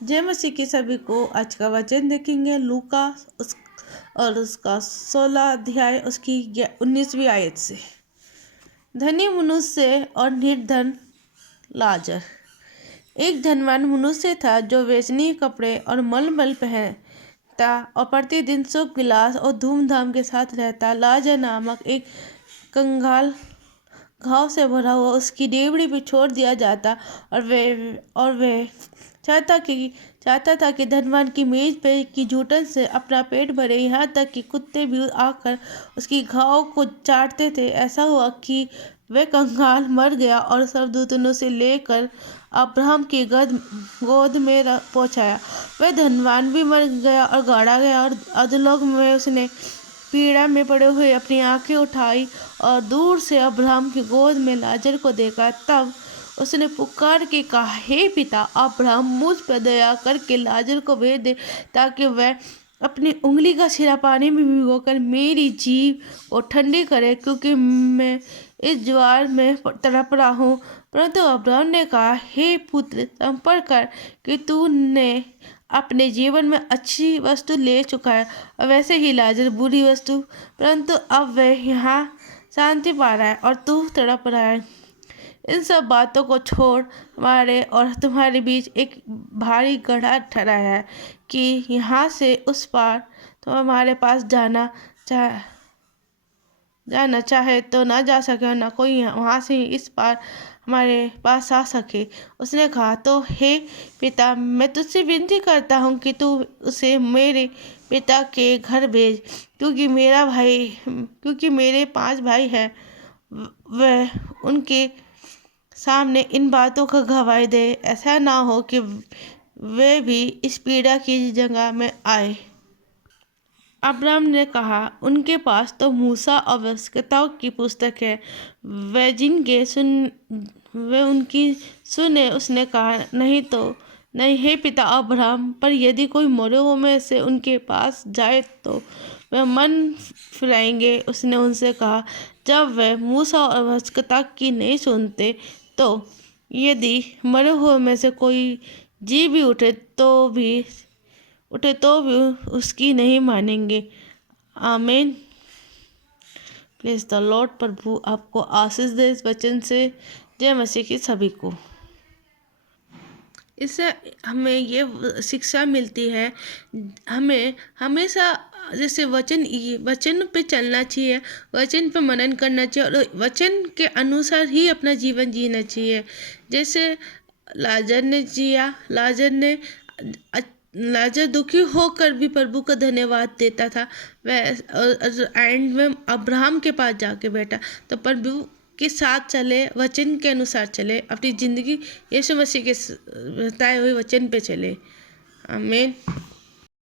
जय मसीह की सभी को। आज का वचन देखेंगे लूका और उसका 16 अध्याय उसकी 19वीं आयत से। धनी मनुष्य और निर्धन लाजर। एक धनवान मनुष्य था जो वेचनीय कपड़े और मलमल पहनता और प्रतिदिन शुभ विलास और धूमधाम के साथ रहता। लाजर नामक एक कंगाल घाव से भरा हुआ उसकी डेवड़ी पे छोड़ दिया जाता और वे चाहता था कि धनवान की मेज पे की जूठन से अपना पेट भरे, यहाँ तक कि कुत्ते भी आकर उसकी घाव को चाटते थे। ऐसा हुआ कि वह कंगाल मर गया और स्वर्गदूतों से लेकर अब्राहम की गोद में पहुंचाया। वह धनवान भी मर गया और गाड़ा गया और अधोलोक में उसने पीड़ा में पड़े हुए अपनी आंखें उठाई और दूर से अब्राहम की गोद में लाजर को देखा। तब उसने पुकार के कहा, हे पिता अब्राहम, मुझ पर दया करके लाजर को भेज दे ताकि वह अपनी उंगली का सिरा पानी में भिगोकर मेरी जीभ को ठंडी करे, क्योंकि मैं इस ज्वार में तड़प रहा हूँ। परंतु अब्राहम ने कहा, हे पुत्र, संपर्क कर कि तूने अपने जीवन में अच्छी वस्तु ले चुका है और वैसे ही लाजर बुरी वस्तु, परंतु अब वह यहाँ शांति पा रहा है और तू तड़प रहा है। इन सब बातों को छोड़ हमारे और तुम्हारे बीच एक भारी गड्ढा ठहरा है कि यहाँ से उस पार तो हमारे पास जाना चाहे तो ना जा सके और ना कोई वहाँ से इस पार हमारे पास आ सके। उसने कहा, तो हे पिता, मैं तुझसे विनती करता हूँ कि तू उसे मेरे पिता के घर भेज, क्योंकि मेरे 5 भाई हैं। वह उनके सामने इन बातों का गवाही दे, ऐसा ना हो कि वे भी इस पीड़ा की जगह में आए। अब्राहम ने कहा, उनके पास तो मूसा और व्यवस्थाओं की पुस्तक है, वे उनकी सुने। उसने कहा, नहीं हे पिता अब्राहम, पर यदि कोई मरे हुओं में से उनके पास जाए तो वे मन फिराएंगे। उसने उनसे कहा, जब वे मूसा और व्यवस्था की नहीं सुनते तो यदि मरे हुए में से कोई जी भी उठे तो भी उसकी नहीं मानेंगे। आमीन। Please the Lord. प्रभु आपको आशीष दे इस वचन से। जय मसीह की सभी को। इससे हमें ये शिक्षा मिलती है, हमें हमेशा जैसे वचन पे चलना चाहिए, वचन पे मनन करना चाहिए और वचन के अनुसार ही अपना जीवन जीना चाहिए। जैसे लाजर ने जिया, लाजर दुखी होकर भी प्रभु का धन्यवाद देता था। वह एंड में अब्राहम के पास जाके बैठा तो प्रभु के साथ चले, वचन के अनुसार चले, अपनी ज़िंदगी यीशु मसीह के बताए हुए वचन पे चले। आमीन।